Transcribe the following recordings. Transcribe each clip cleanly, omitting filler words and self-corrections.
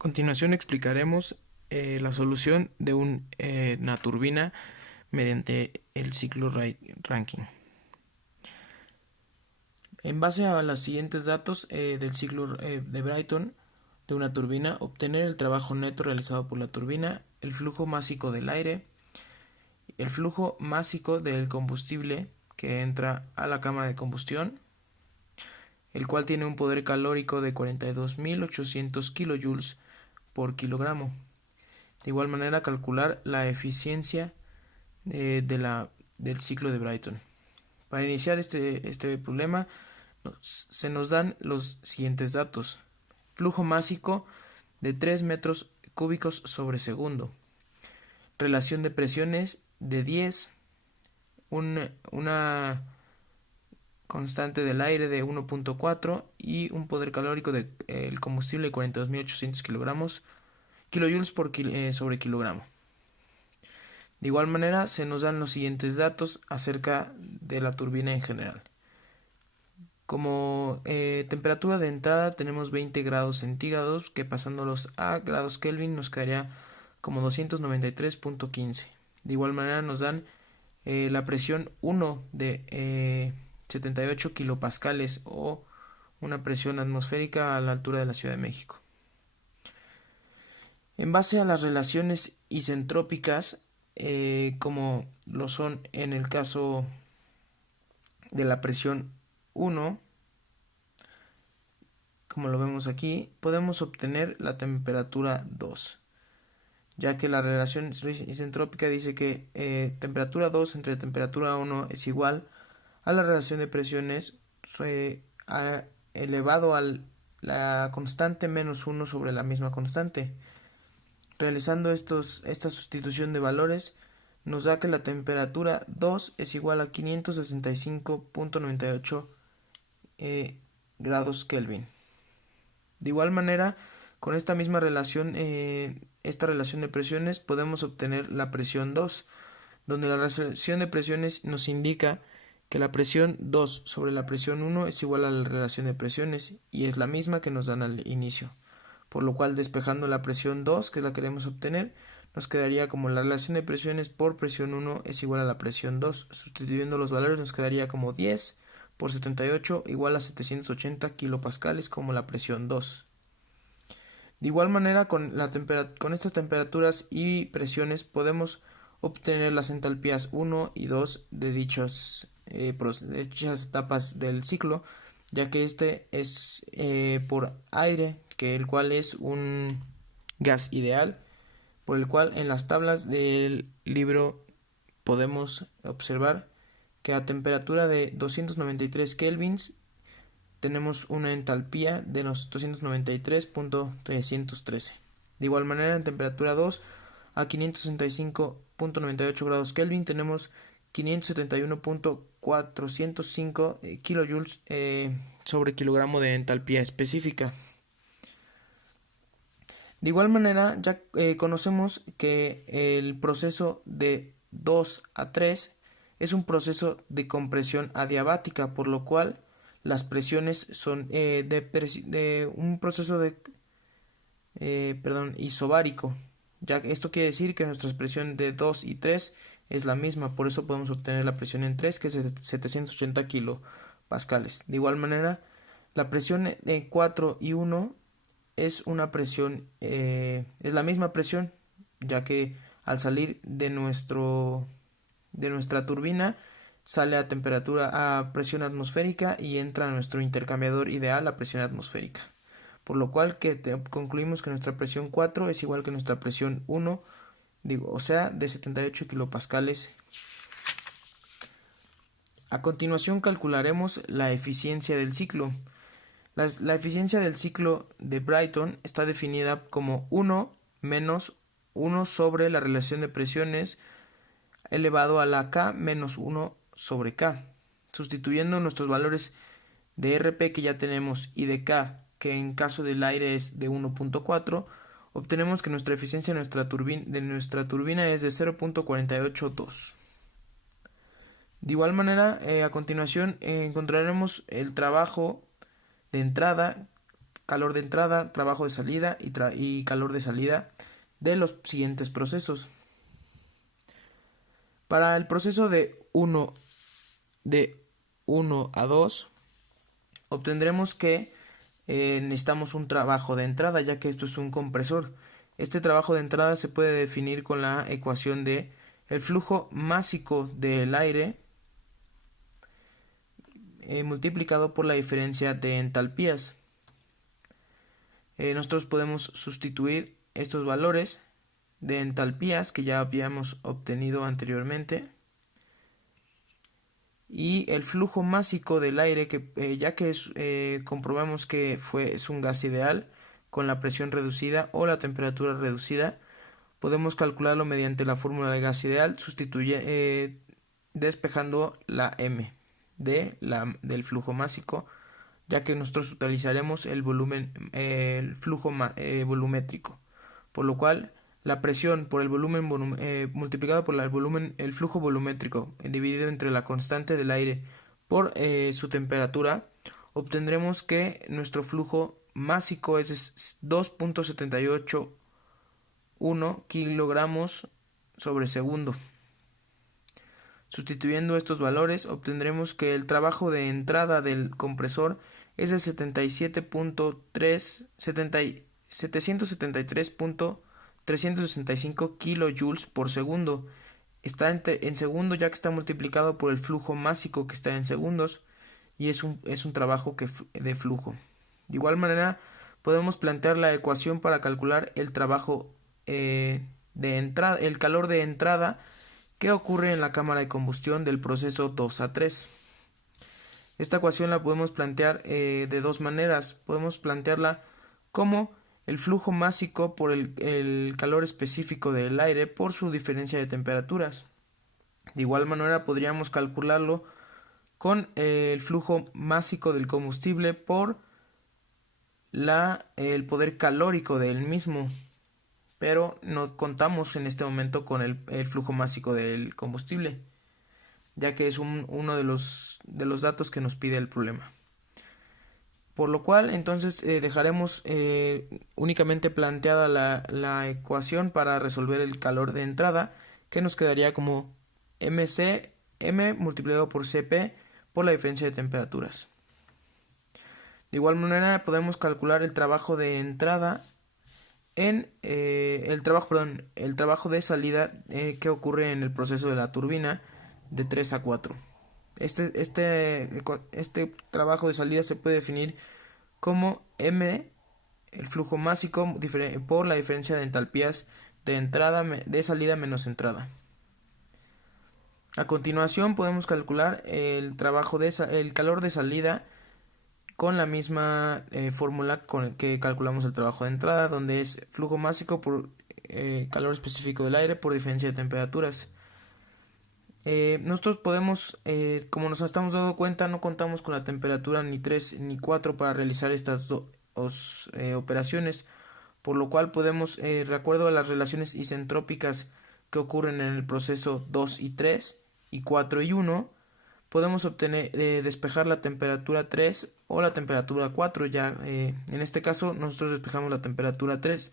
Continuación explicaremos la solución de una turbina mediante el ciclo Rankine. En base a los siguientes datos del ciclo de Brayton de una turbina, obtener el trabajo neto realizado por la turbina, el flujo másico del aire, el flujo másico del combustible que entra a la cámara de combustión, el cual tiene un poder calórico de 42.800 kilojoules por kilogramo. De igual manera, calcular la eficiencia del ciclo de Brayton. Para iniciar este problema, se nos dan los siguientes datos. Flujo másico de 3 metros cúbicos sobre segundo. Relación de presiones de 10. Una constante del aire de 1.4 y un poder calórico del combustible de 42.800 kilojoules por sobre kilogramo. De igual manera, se nos dan los siguientes datos acerca de la turbina en general. Como temperatura de entrada tenemos 20 grados centígrados, que pasándolos a grados Kelvin nos quedaría como 293.15. De igual manera nos dan la presión 1 de 78 kilopascales o una presión atmosférica a la altura de la Ciudad de México. En base a las relaciones isentrópicas, como lo son en el caso de la presión 1, como lo vemos aquí, podemos obtener la temperatura 2, ya que la relación isentrópica dice que temperatura 2 entre temperatura 1 es igual a la relación de presiones elevado a la constante menos 1 sobre la misma constante. Realizando esta sustitución de valores, nos da que la temperatura 2 es igual a 565.98 grados Kelvin. De igual manera, con esta misma relación, esta relación de presiones, podemos obtener la presión 2, donde la relación de presiones nos indica que la presión 2 sobre la presión 1 es igual a la relación de presiones y es la misma que nos dan al inicio. Por lo cual, despejando la presión 2, que es la que queremos obtener, nos quedaría como la relación de presiones por presión 1 es igual a la presión 2. Sustituyendo los valores nos quedaría como 10 por 78 igual a 780 kilopascales como la presión 2. De igual manera, con estas temperaturas y presiones podemos obtener las entalpías 1 y 2 de dichas etapas del ciclo, ya que este es por aire, el cual es un gas ideal, por el cual en las tablas del libro podemos observar que a temperatura de 293 kelvins tenemos una entalpía de los 293.313. De igual manera, en temperatura 2 a 565.98 grados Kelvin tenemos 571.405 kilojoules sobre kilogramo de entalpía específica. De igual manera, ya conocemos que el proceso de 2 a 3 es un proceso de compresión adiabática, por lo cual las presiones son de un proceso isobárico. Ya que esto quiere decir que nuestra presión de 2 y 3 es la misma, por eso podemos obtener la presión en 3, que es de 780 kilopascales. De igual manera, la presión de 4 y 1 es una presión, es la misma presión, ya que al salir de nuestra turbina sale a presión atmosférica y entra a nuestro intercambiador ideal a presión atmosférica. Por lo cual concluimos que nuestra presión 4 es igual que nuestra presión 1, o sea, de 78 kilopascales. A continuación calcularemos la eficiencia del ciclo. La eficiencia del ciclo de Brayton está definida como 1 menos 1 sobre la relación de presiones elevado a la K menos 1 sobre K. Sustituyendo nuestros valores de RP que ya tenemos y de K, que en caso del aire es de 1.4, obtenemos que nuestra eficiencia de nuestra turbina es de 0.482. De igual manera, a continuación encontraremos el trabajo de entrada calor de entrada, trabajo de salida y calor de salida de los siguientes procesos. Para el proceso de 1 a 2 obtendremos que necesitamos un trabajo de entrada, ya que esto es un compresor. Este trabajo de entrada se puede definir con la ecuación de el flujo másico del aire multiplicado por la diferencia de entalpías. Nosotros podemos sustituir estos valores de entalpías que ya habíamos obtenido anteriormente y el flujo másico del aire, que ya que comprobamos que es un gas ideal con la presión reducida o la temperatura reducida, podemos calcularlo mediante la fórmula de gas ideal, despejando la m del flujo másico, ya que nosotros utilizaremos el flujo volumétrico, por lo cual la presión por el volumen multiplicado por el flujo volumétrico dividido entre la constante del aire por su temperatura, obtendremos que nuestro flujo másico es 2.781 kilogramos sobre segundo. Sustituyendo estos valores, obtendremos que el trabajo de entrada del compresor es de 773.365 kilojoules por segundo. Está en segundo, ya que está multiplicado por el flujo másico, que está en segundos, y es un trabajo de flujo. De igual manera, podemos plantear la ecuación para calcular el trabajo de entrada, el calor de entrada que ocurre en la cámara de combustión del proceso 2 a 3. Esta ecuación la podemos plantear de dos maneras. Podemos plantearla como el flujo másico por el calor específico del aire por su diferencia de temperaturas. De igual manera podríamos calcularlo con el flujo másico del combustible por el poder calórico del mismo, pero no contamos en este momento con el flujo másico del combustible, ya que es uno de los datos que nos pide el problema. Por lo cual, entonces, dejaremos únicamente planteada la ecuación para resolver el calor de entrada, que nos quedaría como m multiplicado por Cp por la diferencia de temperaturas. De igual manera, podemos calcular el trabajo de entrada en el trabajo de salida que ocurre en el proceso de la turbina de 3 a 4. Este trabajo de salida se puede definir como m, el flujo másico, por la diferencia de entalpías de salida menos entrada. A continuación podemos calcular el calor de salida con la misma fórmula con que calculamos el trabajo de entrada, donde es flujo másico por calor específico del aire por diferencia de temperaturas. Nosotros podemos, como nos estamos dando cuenta, no contamos con la temperatura ni 3 ni 4 para realizar estas dos operaciones, por lo cual podemos, de acuerdo a las relaciones isentrópicas que ocurren en el proceso 2 y 3 y 4 y 1, podemos despejar la temperatura 3 o la temperatura 4. En este caso nosotros despejamos la temperatura 3,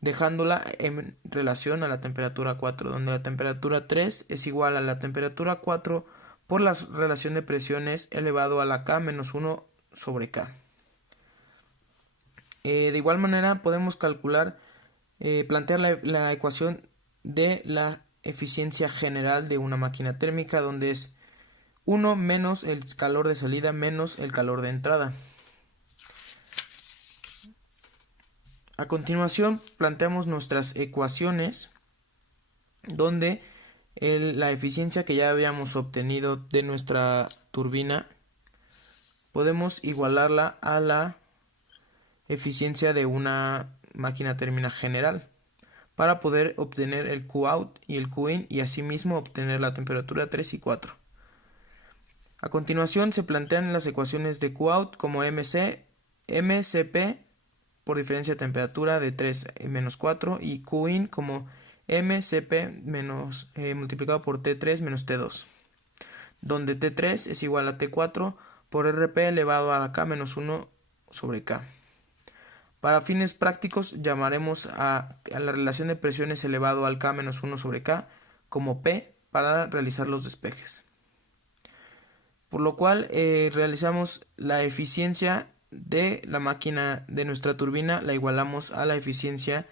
dejándola en relación a la temperatura 4, donde la temperatura 3 es igual a la temperatura 4 por la relación de presiones elevado a la K menos 1 sobre K. De igual manera podemos plantear la ecuación de la eficiencia general de una máquina térmica, donde es 1 menos el calor de salida menos el calor de entrada. A continuación planteamos nuestras ecuaciones, donde la eficiencia que ya habíamos obtenido de nuestra turbina podemos igualarla a la eficiencia de una máquina térmica general para poder obtener el Qout y el Qin y asimismo obtener la temperatura 3 y 4. A continuación se plantean las ecuaciones de Qout como mcp por diferencia de temperatura de 3 menos 4 y Qin como mcp multiplicado por T3 menos T2, donde T3 es igual a T4 por RP elevado a la K menos 1 sobre K. Para fines prácticos llamaremos a la relación de presiones elevado al K-1 sobre K como P para realizar los despejes. Por lo cual realizamos la eficiencia de la máquina de nuestra turbina, la igualamos a la eficiencia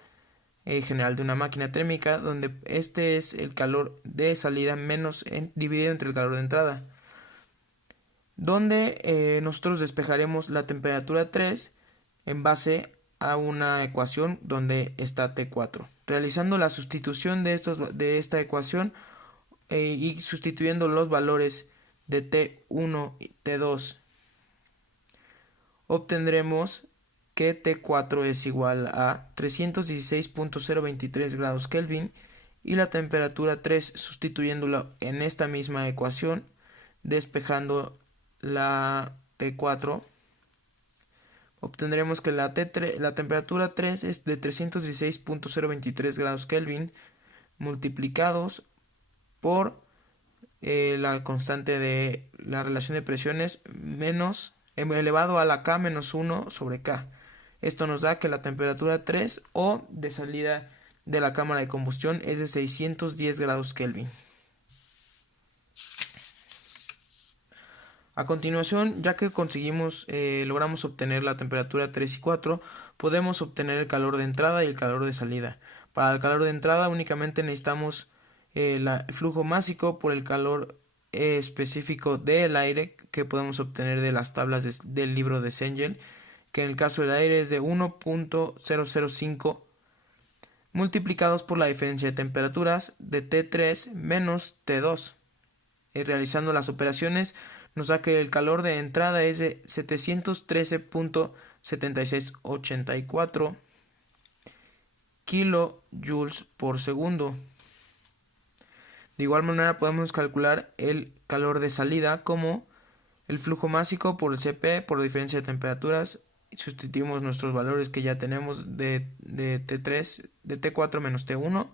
general de una máquina térmica, donde este es el calor de salida dividido entre el calor de entrada, donde nosotros despejaremos la temperatura 3 en base a una ecuación donde está T4. Realizando la sustitución de esta ecuación y sustituyendo los valores de T1 y T2, obtendremos que T4 es igual a 316.023 grados Kelvin y la temperatura 3, sustituyéndolo en esta misma ecuación, despejando la T4, obtendremos que la temperatura 3 es de 316.023 grados Kelvin multiplicados por la constante de la relación de presiones elevado a la K-1 sobre K. Esto nos da que la temperatura 3 o de salida de la cámara de combustión es de 610 grados Kelvin. A continuación, ya que logramos obtener la temperatura 3 y 4, podemos obtener el calor de entrada y el calor de salida. Para el calor de entrada únicamente necesitamos el flujo másico por el calor específico del aire que podemos obtener de las tablas del libro de Cengel, que en el caso del aire es de 1.005 multiplicados por la diferencia de temperaturas de T3 menos T2. Realizando las operaciones nos da que el calor de entrada es de 713.7684 kilojoules por segundo. De igual manera podemos calcular el calor de salida como el flujo másico por el Cp por diferencia de temperaturas. Sustituimos nuestros valores que ya tenemos de T3, de T4 menos T1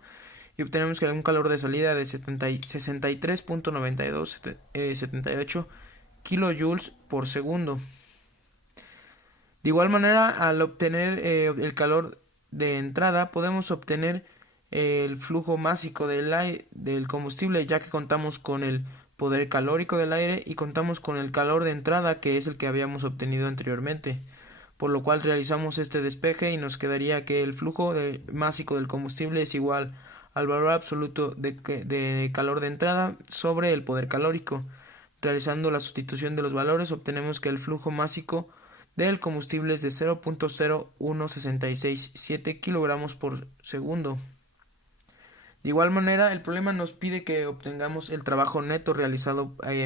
y obtenemos que un calor de salida de 63.9278 kilojoules por segundo. De igual manera, al obtener el calor de entrada podemos obtener el flujo másico del combustible, ya que contamos con el poder calórico del aire y contamos con el calor de entrada, que es el que habíamos obtenido anteriormente, por lo cual realizamos este despeje y nos quedaría que el flujo másico del combustible es igual al valor absoluto de calor de entrada sobre el poder calórico. Realizando la sustitución de los valores obtenemos que el flujo másico del combustible es de 0.01667 kilogramos por segundo. De igual manera, el problema nos pide que obtengamos el trabajo neto realizado en